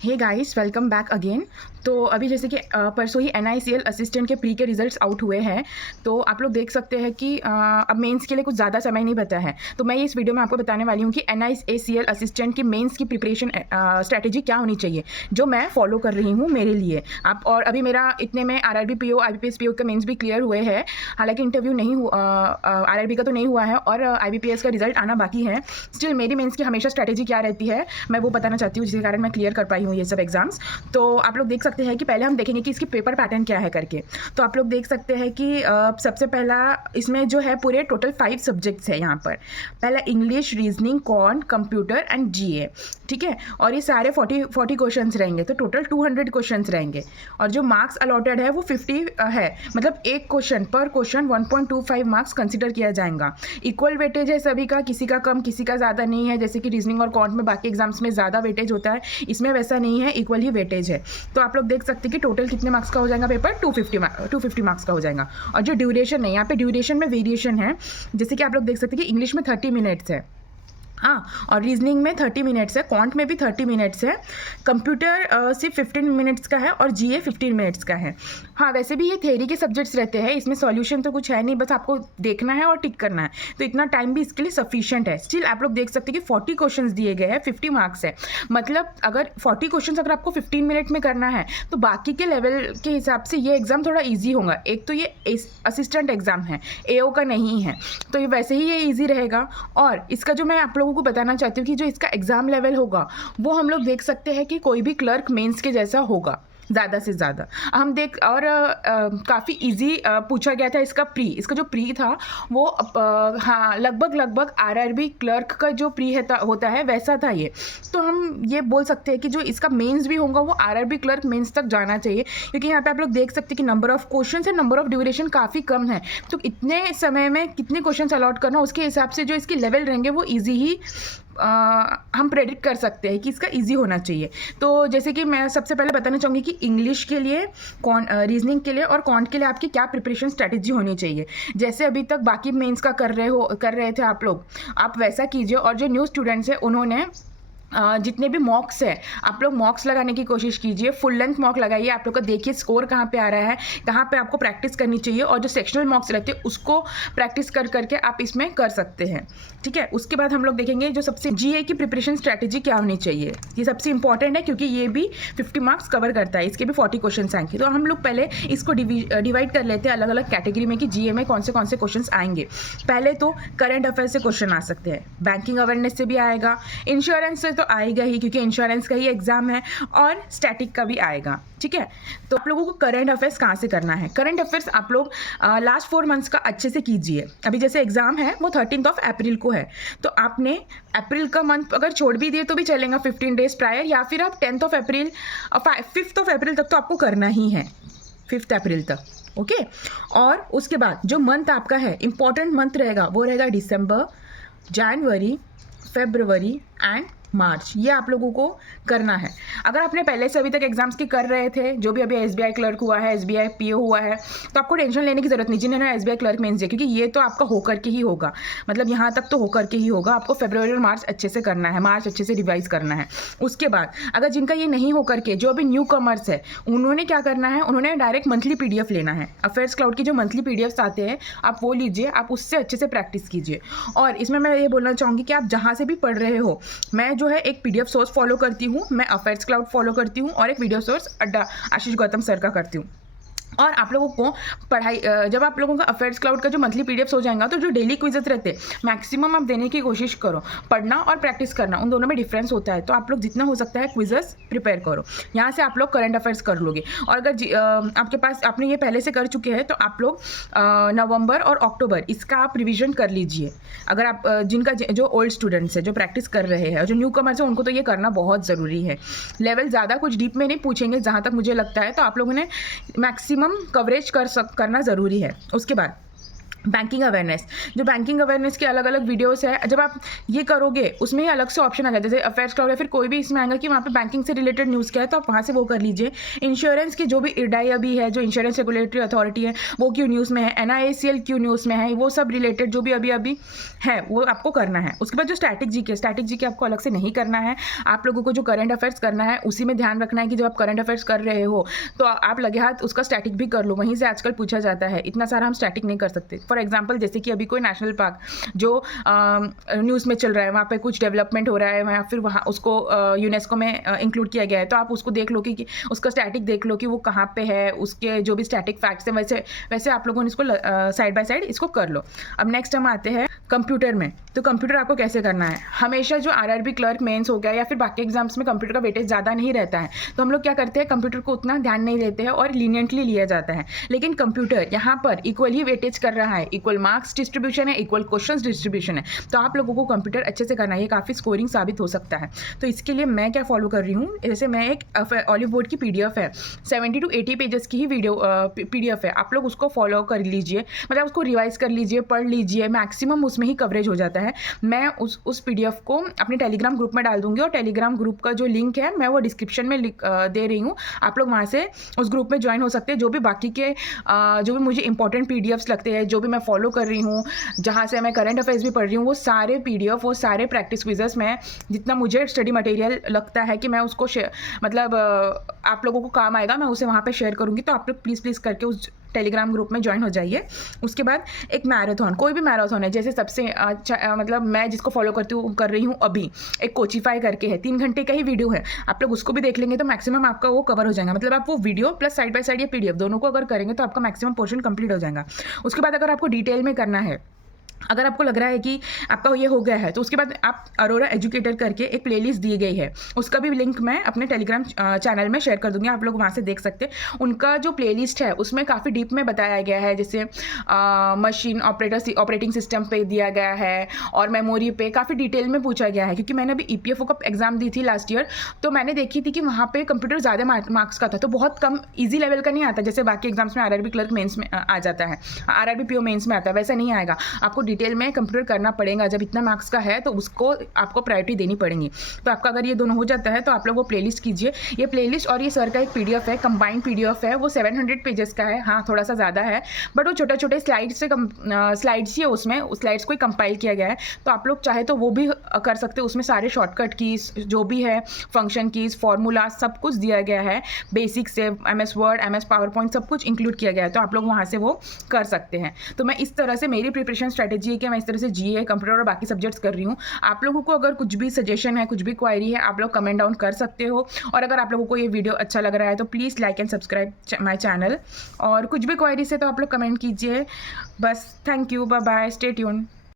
हे guys, welcome back again. तो अभी जैसे कि परसों ही NICL असिस्टेंट के प्री के रिजल्ट्स आउट हुए हैं। तो आप लोग देख सकते हैं कि अब मेंस के लिए कुछ ज़्यादा समय नहीं बचा है। तो मैं इस वीडियो में आपको बताने वाली हूँ कि NICL असिस्टेंट की मेंस की प्रिपरेशन स्ट्रैटेजी क्या होनी चाहिए, जो मैं फॉलो कर रही हूँ मेरे लिए। आप और अभी मेरा इतने में RRB PO IBPS PO का मेंस भी क्लियर हुए हैं। हालांकि इंटरव्यू नहीं हुआ, RRB का तो नहीं हुआ है और IBPS का रिजल्ट आना बाकी है। स्टिल मेरी मेंस की हमेशा स्ट्रैटेजी क्या रहती है मैं वो बताना चाहती हूँ, जिसके कारण मैं क्लियर कर पाई हूँ ये सब एग्जाम्स। तो आप लोग देख सकते हैं कि पहले हम देखेंगे कि इसकी पेपर पैटर्न क्या है करके। तो आप लोग देख सकते हैं कि सबसे पहला इसमें जो है पूरे टोटल 5 सब्जेक्ट्स है यहाँ पर। पहला इंग्लिश, रीजनिंग, कॉन, कंप्यूटर एंड GA, ठीक है। और ये सारे 40 क्वेश्चंस रहेंगे, तो टोटल 200 क्वेश्चंस रहेंगे। और जो मार्क्स अलॉटेड है वो 50 है, मतलब एक क्वेश्चन पर क्वेश्चन 1.25 मार्क्स कंसिडर किया जाएगा। इक्वल वेटेज है सभी का, किसी का कम किसी का ज़्यादा नहीं है। जैसे कि रीजनिंग और कॉन्ट में बाकी एग्जाम्स में ज़्यादा वेटेज होता है, इसमें वैसा नहीं है, इक्वल ही वेटेज है। तो आप लोग देख सकते हैं कि टोटल कितने मार्क्स का हो जाएगा पेपर, 250 मार्क्स का हो जाएगा। और जो ड्यूरेशन है, यहाँ पे ड्यूरेशन में वेरिएशन है। जैसे कि आप लोग देख सकते हैं कि इंग्लिश में 30 मिनट्स है, हाँ, और रीजनिंग में 30 मिनट्स है, कॉन्ट में भी 30 मिनट्स है, कंप्यूटर सिर्फ 15 मिनट्स का है और GA 15 मिनट्स का है। हाँ, वैसे भी ये थ्योरी के सब्जेक्ट्स रहते हैं, इसमें सॉल्यूशन तो कुछ है नहीं, बस आपको देखना है और टिक करना है। तो इतना टाइम भी इसके लिए सफिशिएंट है। स्टिल आप लोग देख सकते हैं कि 40 क्वेश्चंस दिए गए हैं, 50 मार्क्स है। मतलब अगर 40 क्वेश्चन अगर आपको 15 मिनट में करना है तो बाकी के लेवल के हिसाब से ये एग्ज़ाम थोड़ा ईजी होगा। एक तो ये असिस्टेंट एग्ज़ाम है, AO का नहीं है, तो ये वैसे ही ये ईजी रहेगा। और इसका जो मैं आप लोगों को बताना चाहती हूँ कि जो इसका एग्जाम लेवल होगा वो हम लोग देख सकते हैं कि कोई भी क्लर्क मेंस के जैसा होगा, ज़्यादा से ज़्यादा हम देख। और काफ़ी इजी पूछा गया था इसका जो प्री था वो हाँ, लगभग RRB क्लर्क का जो प्री होता है वैसा था ये। तो हम ये बोल सकते हैं कि जो इसका मेंस भी होगा वो RRB क्लर्क मेंस तक जाना चाहिए, क्योंकि यहाँ पे आप लोग देख सकते हैं कि नंबर ऑफ क्वेश्चन है, नंबर ऑफ ड्यूरेशन काफ़ी कम है। तो इतने समय में कितने क्वेश्चन अलॉट करना, उसके हिसाब से जो इसके लेवल रहेंगे वो ईजी ही हम प्रेडिक्ट कर सकते हैं कि इसका इजी होना चाहिए। तो जैसे कि मैं सबसे पहले बताना चाहूँगी कि इंग्लिश के लिए, रीजनिंग के लिए और कॉन्ट के लिए आपकी क्या प्रिपरेशन स्ट्रैटेजी होनी चाहिए। जैसे अभी तक बाकी मेंस का कर रहे थे आप लोग, आप वैसा कीजिए। और जो न्यू स्टूडेंट्स हैं उन्होंने जितने भी मॉक्स है आप लोग मॉक्स लगाने की कोशिश कीजिए, फुल लेंथ मॉक लगाइए। आप लोग का देखिए स्कोर कहाँ पे आ रहा है, कहाँ पे आपको प्रैक्टिस करनी चाहिए। और जो सेक्शनल मॉक्स रहते हैं उसको प्रैक्टिस करके आप इसमें कर सकते हैं, ठीक है। उसके बाद हम लोग देखेंगे जो सबसे GA की प्रिपरेशन स्ट्रैटेजी क्या होनी चाहिए। ये सबसे इंपॉर्टेंट है क्योंकि ये भी 50 मार्क्स कवर करता है, इसके भी 40 क्वेश्चन आएंगे। तो हम लोग पहले इसको डिवाइड कर लेते हैं अलग अलग कैटेगरी में कि GA में कौन से क्वेश्चन आएंगे। पहले तो करंट अफेयर से क्वेश्चन आ सकते हैं, बैंकिंग अवेयरनेस से भी आएगा, इंश्योरेंस से तो आएगा ही क्योंकि इंश्योरेंस का ही एग्जाम है, और स्टैटिक का भी आएगा, ठीक है। तो आप लोगों को करंट अफेयर्स कहाँ से करना है, करंट अफेयर्स आप लोग लास्ट 4 मंथ्स का अच्छे से कीजिए। अभी जैसे एग्जाम है वो 13 अप्रैल को है, तो आपने अप्रैल का मंथ अगर छोड़ भी दिए तो भी चलेगा 15 डेज प्रायर, या फिर आप 5 अप्रैल तक तो आपको करना ही है, 5 अप्रैल तक, ओके। और उसके बाद जो मंथ आपका है इंपॉर्टेंट मंथ रहेगा वो रहेगा दिसंबर, जनवरी, फरवरी एंड मार्च। ये आप लोगों को करना है। अगर आपने पहले से अभी तक एग्जाम्स की कर रहे थे, जो भी अभी SBI क्लर्क हुआ है, SBI PO हुआ है, तो आपको टेंशन लेने की जरूरत नहीं। जिन्होंने SBI क्लर्क मेंस दिया, क्योंकि ये तो आपका होकर के ही होगा, मतलब यहाँ तक तो होकर के ही होगा। आपको फरवरी और मार्च अच्छे से करना है, मार्च अच्छे से रिवाइज करना है। उसके बाद अगर जिनका ये नहीं होकर के, जो अभी न्यू कमर्स है, उन्होंने क्या करना है, उन्होंने डायरेक्ट मंथली PDF लेना है। अफेयर्स क्लाउड की जो मंथली PDFs आते हैं आप वो लीजिए, आप उससे अच्छे से प्रैक्टिस कीजिए। और इसमें मैं ये बोलना चाहूँगी कि आप जहाँ से भी पढ़ रहे हो, मैं जो है एक PDF सोर्स फॉलो करती हूँ, मैं अफेयर्स क्लाउड फॉलो करती हूँ, और एक वीडियो सोर्स अड्डा आशीष गौतम सर का करती हूँ। और आप लोगों को पढ़ाई, जब आप लोगों का अफेयर्स क्लाउड का जो मंथली PDFs हो जाएगा तो जो डेली क्विजेस रहते हैं मैक्सिमम आप देने की कोशिश करो। पढ़ना और प्रैक्टिस करना, उन दोनों में डिफरेंस होता है। तो आप लोग जितना हो सकता है क्विजेस प्रिपेयर करो, यहाँ से आप लोग करंट अफेयर्स कर लोगे। और अगर आपके पास आपने ये पहले से कर चुके हैं तो आप लोग नवंबर और अक्टूबर इसका आप रिविजन कर लीजिए। अगर आप जिनका जो ओल्ड स्टूडेंट्स है, जो प्रैक्टिस कर रहे हैं, और जो न्यू कमर्स है, उनको तो ये करना बहुत ज़रूरी है। लेवल ज़्यादा कुछ डीप में नहीं पूछेंगे जहाँ तक मुझे लगता है, तो आप लोगों ने मैक्सिमम कवरेज करना ज़रूरी है। उसके बाद बैंकिंग अवेयरनेस, जो बैंकिंग अवेयरनेस के अलग अलग वीडियोस है, जब आप ये करोगे उसमें ही अलग से ऑप्शन आ जाए, जैसे अफेयर्स क्लाउड या फिर कोई भी इसमें आएगा कि वहाँ पे बैंकिंग से रिलेटेड न्यूज़ क्या है, तो आप वहाँ से वो कर लीजिए। इंश्योरेंस की जो भी इरडाई अभी है, जो इंश्योरेंस रेगुलेटरी अथॉरिटी है, वो क्यों न्यूज़ में है, NIACL क्यों न्यूज़ में है, वो सब रिलेटेड जो भी अभी अभी है वो आपको करना है। उसके बाद जो स्टैटिक जीके आपको अलग से नहीं करना है। आप लोगों को जो करंट अफेयर्स करना है उसी में ध्यान रखना है कि जब आप करंट अफेयर्स कर रहे हो तो आप लगे हाथ उसका स्टैटिक भी कर लो, वहीं से आजकल पूछा जाता है, इतना सारा हम स्टैटिक नहीं कर सकते। फॉर एग्जाम्पल जैसे कि अभी कोई नेशनल पार्क जो न्यूज़ में चल रहा है, वहाँ पे कुछ डेवलपमेंट हो रहा है, वहाँ फिर वहाँ उसको यूनेस्को में इंक्लूड किया गया है, तो आप उसको देख लो कि उसका स्टैटिक देख लो कि वो कहाँ पे है, उसके जो भी स्टैटिक फैक्ट्स हैं वैसे वैसे आप लोगों ने इसको साइड बाय साइड इसको कर लो। अब नेक्स्ट हम आते हैं कंप्यूटर में। तो कंप्यूटर आपको कैसे करना है, हमेशा जो RRB क्लर्क मेंस हो गया या फिर बाकी एग्जाम्स में कंप्यूटर का वेटेज ज़्यादा नहीं रहता है, तो हम लोग क्या करते हैं, कंप्यूटर को उतना ध्यान नहीं देते हैं और लीनियंटली लिया जाता है। लेकिन कंप्यूटर यहाँ पर इक्वल ही वेटेज कर रहा है, इक्वल मार्क्स डिस्ट्रीब्यूशन है, इक्वल क्वेश्चंस डिस्ट्रीब्यूशन है, तो आप लोगों को कंप्यूटर अच्छे से करना है, ये काफ़ी स्कोरिंग साबित हो सकता है। तो इसके लिए मैं क्या फॉलो कर रही हूँ, जैसे मैं एक ऑलिव बोर्ड की PDF है, 70 to 80 पेजेस की ही वीडियो PDF है, आप लोग उसको फॉलो कर लीजिए, मतलब उसको रिवाइज कर लीजिए, पढ़ लीजिए, मैक्सिमम उसमें ही कवरेज हो जाता है। मैं उस PDF को अपने टेलीग्राम ग्रुप में डाल दूंगी और टेलीग्राम ग्रुप का जो लिंक है मैं वो डिस्क्रिप्शन में दे रही हूँ, आप लोग वहाँ से उस ग्रुप में ज्वाइन हो सकते हैं। जो भी बाकी के जो भी मुझे इंपॉर्टेंट PDFs लगते हैं, जो भी मैं फॉलो कर रही हूँ, जहाँ से मैं करंट अफेयर्स भी पढ़ रही हूँ, वो सारे PDF, वो सारे प्रैक्टिस क्विजेस में जितना मुझे स्टडी मटेरियल लगता है कि मैं उसको मतलब आप लोगों को काम आएगा, मैं उसे वहाँ पे शेयर करूँगी। तो आप लोग प्लीज़ करके उस टेलीग्राम ग्रुप में ज्वाइन हो जाइए। उसके बाद एक मैराथन, कोई भी मैराथन है, जैसे सबसे अच्छा मतलब मैं जिसको फॉलो कर रही हूँ अभी, एक कोचिफाई करके है, 3 घंटे का ही वीडियो है, आप लोग उसको भी देख लेंगे तो मैक्सिमम आपका वो कवर हो जाएगा। मतलब आप वो video plus side by side ये PDF दोनों को अगर करेंगे तो आपका मैक्सिमम पोर्शन कंप्लीट हो जाएगा। उसके बाद अगर आपको डिटेल में करना है, अगर आपको लग रहा है कि आपका ये हो गया है, तो उसके बाद आप अरोरा एजुकेटर करके एक प्लेलिस्ट दी गई है, उसका भी लिंक मैं अपने टेलीग्राम चैनल में शेयर कर दूंगी, आप लोग वहाँ से देख सकते हैं। उनका जो प्लेलिस्ट है उसमें काफ़ी डीप में बताया गया है, जैसे मशीन ऑपरेटिंग सिस्टम पे दिया गया है और मेमोरी पे काफ़ी डिटेल में पूछा गया है। क्योंकि मैंने अभी EPFO का एग्जाम दी थी लास्ट ईयर, तो मैंने देखी थी कि वहाँ पे कंप्यूटर ज़्यादा मार्क्स का था, तो बहुत कम ईजी लेवल का नहीं आता, जैसे बाकी एग्जाम्स में RRB क्लर्क मेंस में आ जाता है, RRB PO मेंस में आता है, वैसा नहीं आएगा। आपको डिटेल में कंप्यूटर करना पड़ेगा, जब इतना मार्क्स का है तो उसको आपको प्रायोरिटी देनी पड़ेगी। तो आपका अगर ये दोनों हो जाता है तो आप लोग वो प्लेलिस्ट कीजिए। ये प्लेलिस्ट और ये सर का एक PDF है, कंबाइंड PDF है, वो 700 पेजेस का है, हाँ थोड़ा सा ज़्यादा है, बट वो छोटे छोटे स्लाइड्स ही है, उसमें उस स्लाइड्स को ही कंपाइल किया गया है। तो आप लोग चाहे तो वो भी कर सकते हो, उसमें सारे शॉर्टकट कीज जो भी है, फंक्शन कीज, फॉर्मूला सब कुछ दिया गया है, बेसिक से MS वर्ड, MS PowerPoint सब कुछ इंक्लूड किया गया है, तो आप लोग वहाँ से वो कर सकते हैं। तो मैं इस तरह से मेरी प्रिपरेशन स्ट्रैटेजी है कि मैं इस तरह से GA, कंप्यूटर और बाकी सब्जेक्ट्स कर रही हूँ। आप लोगों को अगर कुछ भी सजेशन है, कुछ भी क्वायरी है, आप लोग कमेंट डाउन कर सकते हो। और अगर आप लोगों को ये वीडियो अच्छा लग रहा है तो please like and subscribe my channel, और कुछ भी क्वायरीज है तो आप लोग कमेंट कीजिए। बस thank you, bye bye, stay tuned.